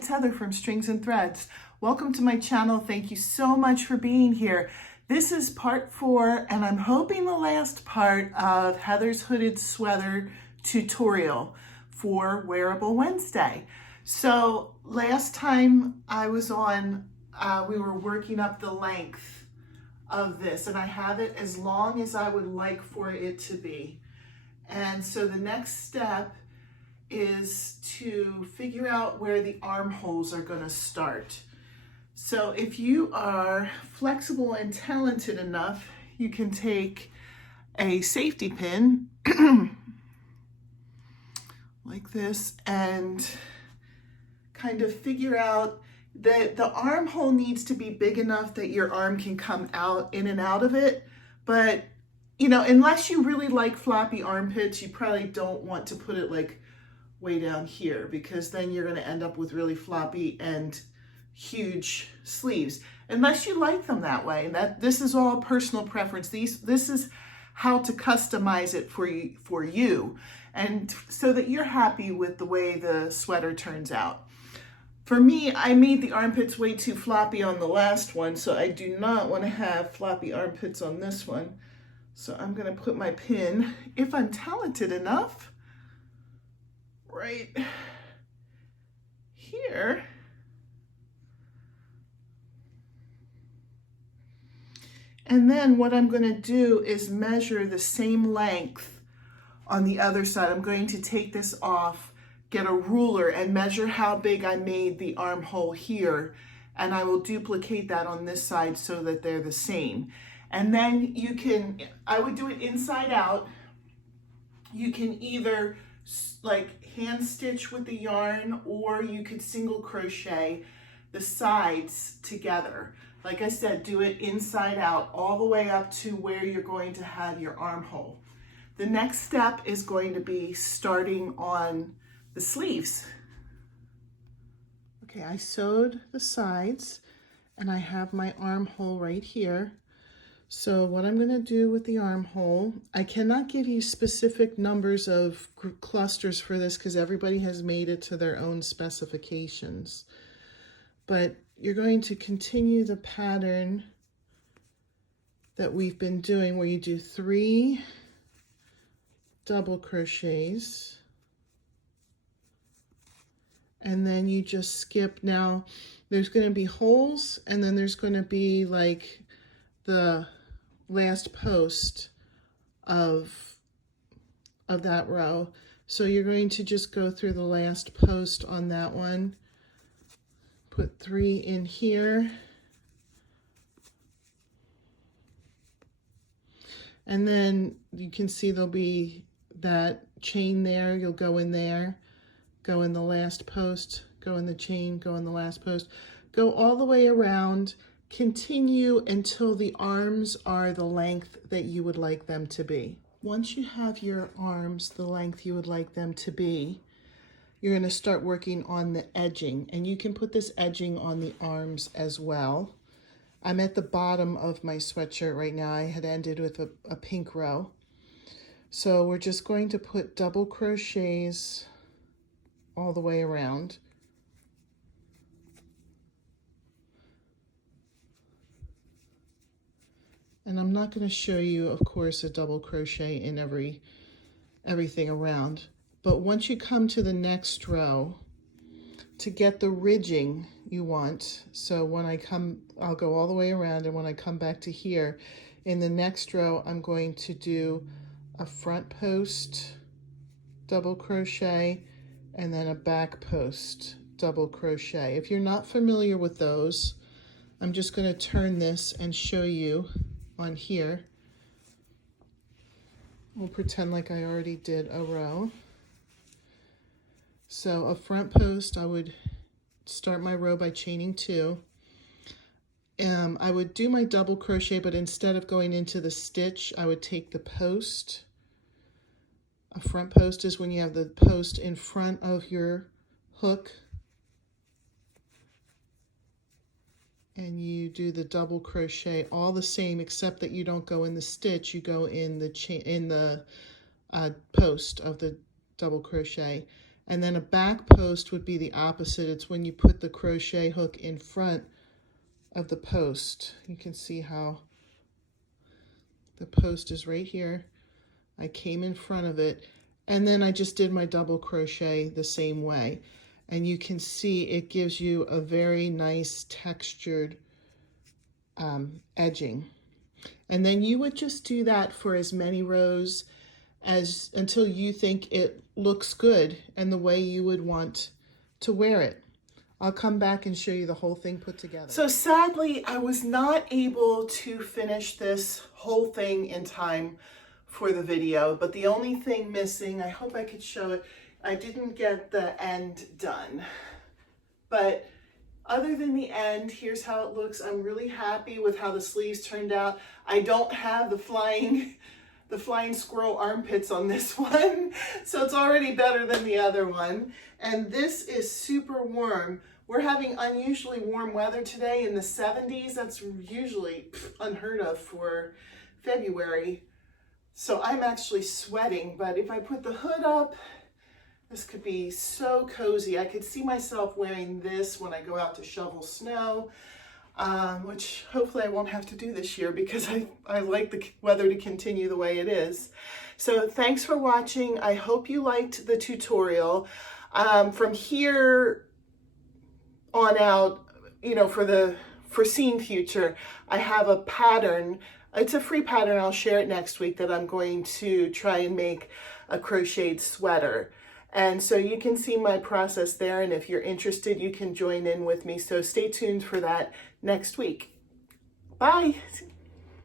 it's Heather from Strings and Threads. Welcome to my channel. Thank you so much for being here. This is part 4, and I'm hoping the last part of Heather's hooded sweater tutorial for Wearable Wednesday. So last time I was on, we were working up the length of this, and I have it as long as I would like for it to be. And so the next step is to figure out where the armholes are going to start. So if you are flexible and talented enough, you can take a safety pin like this and kind of figure out that the armhole needs to be big enough that your arm can come out in and out of it. But you know, unless you really like floppy armpits, you probably don't want to put it like way down here, because then you're going to end up with really floppy and huge sleeves, unless you like them that way. And this is all personal preference. This is how to customize it for you, and so that you're happy with the way the sweater turns out. For me, I made the armpits way too floppy on the last one, so I do not want to have floppy armpits on this one. So I'm going to put my pin, if I'm talented enough, right here. And then what I'm going to do is measure the same length on the other side. I'm going to take this off, get a ruler, and measure how big I made the armhole here. And I will duplicate that on this side so that they're the same. And then you can, I would do it inside out. You can either like hand stitch with the yarn, or you could single crochet the sides together. Like I said, do it inside out all the way up to where you're going to have your armhole. The next step is going to be starting on the sleeves. Okay, I sewed the sides and I have my armhole right here. So what I'm going to do with the armhole, I cannot give you specific numbers of clusters for this because everybody has made it to their own specifications. But you're going to continue the pattern that we've been doing, where you do 3 double crochets and then you just skip. Now there's going to be holes, and then there's going to be like the last post of that row. So you're going to just go through the last post on that one, put 3 in here, and then you can see there'll be that chain there. You'll go in there, go in the last post, go in the chain, go in the last post, go all the way around. Continue until the arms are the length that you would like them to be. Once you have your arms the length you would like them to be, you're going to start working on the edging, and you can put this edging on the arms as well. I'm at the bottom of my sweatshirt right now. I had ended with a pink row. So we're just going to put double crochets all the way around. And I'm not going to show you, of course, a double crochet in everything around. But once you come to the next row, to get the ridging you want, so when I come, I'll go all the way around, and when I come back to here, in the next row, I'm going to do a front post double crochet and then a back post double crochet. If you're not familiar with those, I'm just going to turn this and show you on here. We'll pretend like I already did a row. So a front post, I would start my row by chaining 2. I would do my double crochet, but instead of going into the stitch, I would take the post. A front post is when you have the post in front of your hook, and you do the double crochet, all the same, except that you don't go in the stitch, you go in the post of the double crochet, And then a back post would be the opposite. It's when you put the crochet hook in front of the post. You can see how the post is right here. I came in front of it, and then I just did my double crochet the same way. And you can see it gives you a very nice textured edging. And then you would just do that for as many rows until you think it looks good and the way you would want to wear it. I'll come back and show you the whole thing put together. So sadly, I was not able to finish this whole thing in time for the video, but the only thing missing, I hope I could show it, I didn't get the end done. But other than the end, here's how it looks. I'm really happy with how the sleeves turned out. I don't have the flying squirrel armpits on this one, so it's already better than the other one. And this is super warm. We're having unusually warm weather today in the 70s. That's usually unheard of for February. So I'm actually sweating, but if I put the hood up, this could be so cozy. I could see myself wearing this when I go out to shovel snow, which hopefully I won't have to do this year because I like the weather to continue the way it is. So thanks for watching. I hope you liked the tutorial. From here on out, you know, for the foreseen future, I have a pattern. It's a free pattern. I'll share it next week that I'm going to try and make a crocheted sweater. And so you can see my process there, and if you're interested, you can join in with me. So stay tuned for that next week. Bye.